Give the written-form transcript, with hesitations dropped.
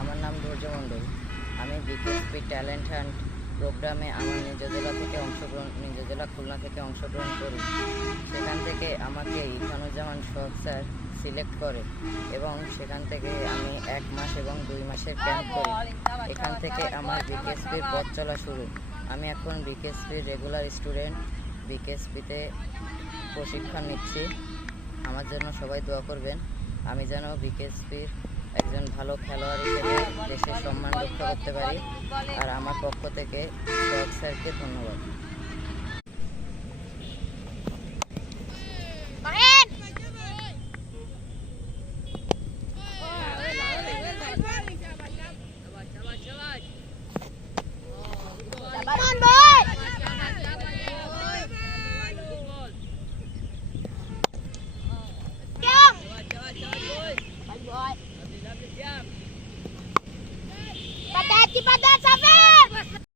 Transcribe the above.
আমার নাম ধৈর্য মণ্ডল। আমি বিকেএসপি ট্যালেন্ট হান্ট প্রোগ্রামে আমার নিজ জেলা খুলনা থেকে অংশগ্রহণ করি। সেখান থেকে আমাকে ইরফানুজ্জামান সোহাগ স্যার সিলেক্ট করে এবং সেখান থেকে আমি 1 মাস এবং 2 মাসের ক্যাম্প করি। এখান থেকে আমার বিকেএসপির পথ চলা শুরু। আমি এখন বিকেএসপির রেগুলার স্টুডেন্ট, বিকেএসপিতে প্রশিক্ষণ নিচ্ছি। আমার জন্য সবাই দোয়া করবেন, আমি যেন বিকেএসপির একজন ভালো খেলোয়াড় হিসেবে দেশের সম্মান রক্ষা করতে পারি। আর আমার পক্ষ থেকে সোহাগ স্যারকে ধন্যবাদ।